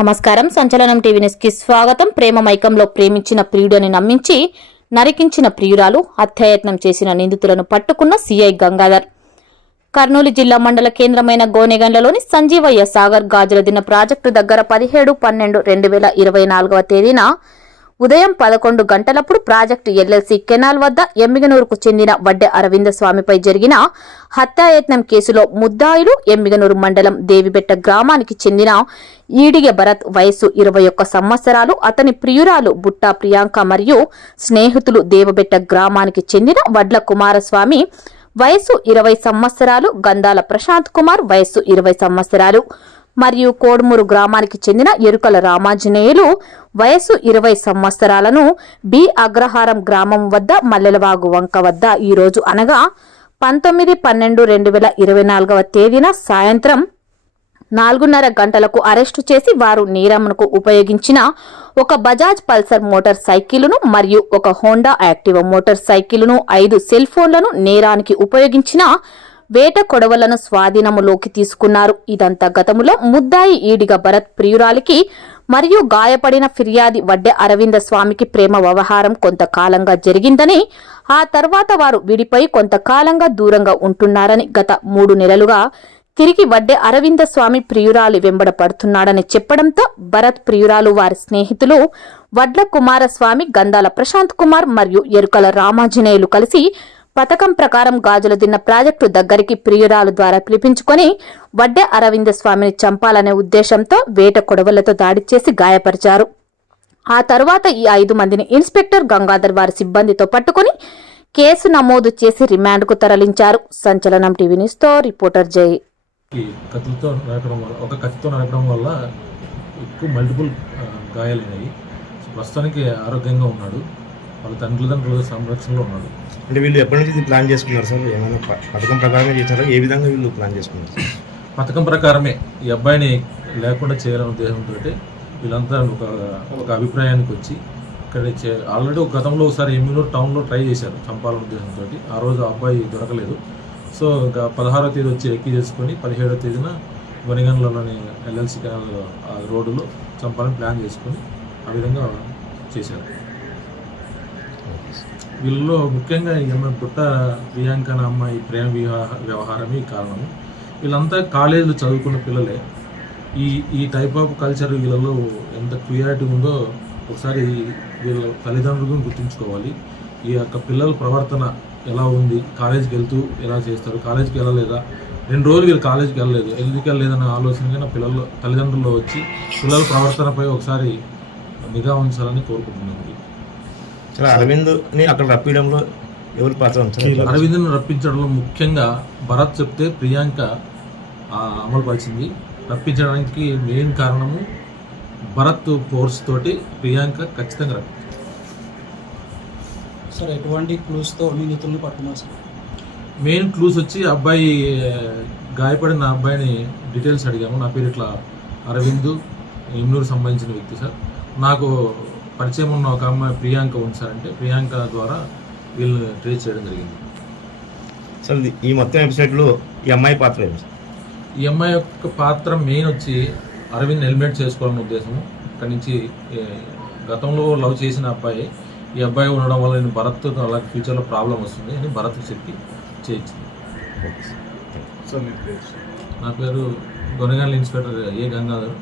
నమస్కారం. సంచలనం TV news కి స్వాగతం. ప్రేమ మైకంలో ప్రేమించిన ప్రియుడిని నమ్మించి నరికించిన ప్రియురాలు, హత్యాయత్నం చేసిన నిందితులను పట్టుకున్న సీఐ గంగాధర్. కర్నూలు జిల్లా మండల కేంద్రమైన గోనెగండ్లలోని సంజీవయ్య సాగర్ గాజులదిన్న ప్రాజెక్టు దగ్గర 17/12/2024 తేదీన ఉదయం 11 గంటలప్పుడు ప్రాజెక్టు ఎల్ఎల్సీ కెనాల్ వద్ద ఎమ్మిగనూరుకు చెందిన వడ్డె అరవిందస్వామిపై జరిగిన హత్యాయత్నం కేసులో ముద్దాయిలు ఎమ్మిగనూరు మండలం దేవిబెట్ట గ్రామానికి చెందిన ఈడిగె భరత్ వయసు 21 సంవత్సరాలు, అతని ప్రియురాలు బుట్టా ప్రియాంక మరియు స్నేహితులు దేవబెట్ట గ్రామానికి చెందిన వడ్ల కుమారస్వామి వయసు 20 సంవత్సరాలు, గంధాల ప్రశాంత్ కుమార్ వయసు 20 సంవత్సరాలు మరియు కోడుమూరు గ్రామానికి చెందిన ఎరుకల రామాంజనేయులు వయసు 20 సంవత్సరాలను బి అగ్రహారం గ్రామం వద్ద మల్లెలవాగు వంక వద్ద ఈరోజు అనగా 19/12/2024 తేదీన సాయంత్రం 4:30 గంటలకు అరెస్టు చేసి వారు నీరమ్మకు ఉపయోగించిన ఒక బజాజ్ పల్సర్ మోటార్ సైకిలును మరియు ఒక హోండా యాక్టివా మోటార్ సైకిలును 5 సెల్ ఫోన్లను నేరానికి ఉపయోగించిన వేట కొడవలను స్వాధీనములోకి తీసుకున్నారు. ఇదంతా గతములో ముద్దాయి ఈడిగ భరత్ ప్రియురాలికి మరియు గాయపడిన ఫిర్యాది వడ్డె అరవింద స్వామికి ప్రేమ వ్యవహారం కొంతకాలంగా జరిగిందని, ఆ తర్వాత వారు విడిపై కొంతకాలంగా దూరంగా ఉంటున్నారని, గత 3 నెలలుగా తిరిగి వడ్డె అరవింద స్వామి ప్రియురాలి వెంబడ పడుతున్నాడని చెప్పడంతో భరత్ ప్రియురాలు వారి స్నేహితులు వడ్ల కుమారస్వామి, గంధాల ప్రశాంత్ కుమార్ మరియు ఎరుకల రామాంజనేయులు కలిసి పథకం ప్రకారం గాజులదిన్న ప్రాజెక్టు దగ్గరికి ప్రియురాలు ద్వారా పిలిపించుకొని వడ్డె అరవింద స్వామిని చంపాలనే ఉద్దేశంతో వేట కొడవలతో దాడి చేసి గాయపరిచారు. ఆ తర్వాత ఈ 5 మందిని ఇన్స్పెక్టర్ గంగాధర్ వారి సిబ్బందితో పట్టుకుని కేసు నమోదు చేసి రిమాండ్కు తరలించారు. సంచలనం టీవీ న్యూస్ తో రిపోర్టర్ జై. ఒక కత్తితో నరకడం వల్ల ఎక్కువ మల్టిపుల్ గాయాలైనాయి. ప్రస్తుతానికి ఆరోగ్యంగా ఉన్నాడు. వాళ్ళ తల్లిదండ్రుల సంరక్షణలో ఉన్నాడు. అంటే వీళ్ళు ఎప్పటి నుంచి ప్లాన్ చేసుకున్నారు సార్? ఏమైనా పథకం ప్రకారమే చేశారా? ఏ విధంగా వీళ్ళు ప్లాన్ చేసుకున్నారు? పథకం ప్రకారమే ఈ అబ్బాయిని లేకుండా చేయాలనే ఉద్దేశంతో వీళ్ళంతా ఒక అభిప్రాయానికి వచ్చి ఇక్కడ ఆల్రెడీ గతంలో ఒకసారి ఎమ్మిగనూరు టౌన్లో ట్రై చేశారు చంపాలనే ఉద్దేశంతో. ఆ రోజు అబ్బాయి దొరకలేదు. సో ఇంకా 16వ తేదీ వచ్చి ఎక్కి చేసుకొని 17వ తేదీన గొనిగండ్లలోని ఎల్ఎల్సీ కెనాల్ ఆ రోడ్డులో చంపాలని ప్లాన్ చేసుకొని ఆ విధంగా చేశారు. వీళ్ళలో ముఖ్యంగా బుట్ట ప్రియాంక అనే అమ్మాయి ప్రేమ వ్యవహారమే కారణం. వీళ్ళంతా కాలేజీలో చదువుకున్న పిల్లలే. ఈ టైప్ ఆఫ్ కల్చర్ వీళ్ళలో ఎంత క్లియారిటీ ఉందో ఒకసారి వీళ్ళ తల్లిదండ్రులను గుర్తుంచుకోవాలి. ఈ యొక్క పిల్లల ప్రవర్తన ఎలా ఉంది, కాలేజీకి వెళ్తూ ఎలా చేస్తారు, కాలేజీకి వెళ్ళలేదా, 2 రోజులు వీళ్ళు కాలేజీకి వెళ్ళలేదు, ఎందుకు వెళ్ళలేదన్న ఆలోచనగా నా తల్లిదండ్రుల్లో వచ్చి పిల్లల ప్రవర్తనపై ఒకసారి నిఘా ఉంచాలని కోరుకుంటున్నాను. అరవింద్ని అక్కడ రప్పించడంలో ఎవరు పాత్ర? అరవింద్ని రప్పించడంలో ముఖ్యంగా భరత్ చెప్తే ప్రియాంక అమలు పరిచింది. రప్పించడానికి మెయిన్ కారణము భరత్ ఫోర్స్ తోటి ప్రియాంక ఖచ్చితంగా రప్పించారు. సార్ ఎటువంటి క్లూస్తో నిందితులను పట్టుకున్నారు సార్? మెయిన్ క్లూస్ వచ్చి అబ్బాయి గాయపడిన అబ్బాయిని డీటెయిల్స్ అడిగాము. నా పేరు ఇట్లా అరవింద్, ఎమ్మిగనూరు సంబంధించిన వ్యక్తి సార్, నాకు పరిచయం ఉన్న ఒక అమ్మాయి ప్రియాంక ఉంది సార్ అంటే ప్రియాంక ద్వారా వీళ్ళని ట్రేస్ చేయడం జరిగింది. సార్ ఈ మొత్తం ఎపిసోడ్లో ఈ అమ్మాయి పాత్ర ఏంటి? ఈ అమ్మాయి యొక్క పాత్ర మెయిన్ వచ్చి అరవింద్ హెల్మెట్ చేసుకోవాలనే ఉద్దేశం. ఇక్కడి నుంచి గతంలో లవ్ చేసిన అబ్బాయి ఈ అబ్బాయి ఉండడం వల్ల నేను భరత్ అలాగే ఫ్యూచర్లో ప్రాబ్లం వస్తుంది అని భరత్కి చెప్పి చేయించింది. నా పేరు గొనెగండ్ల ఇన్స్పెక్టర్ ఏ గంగాధర్.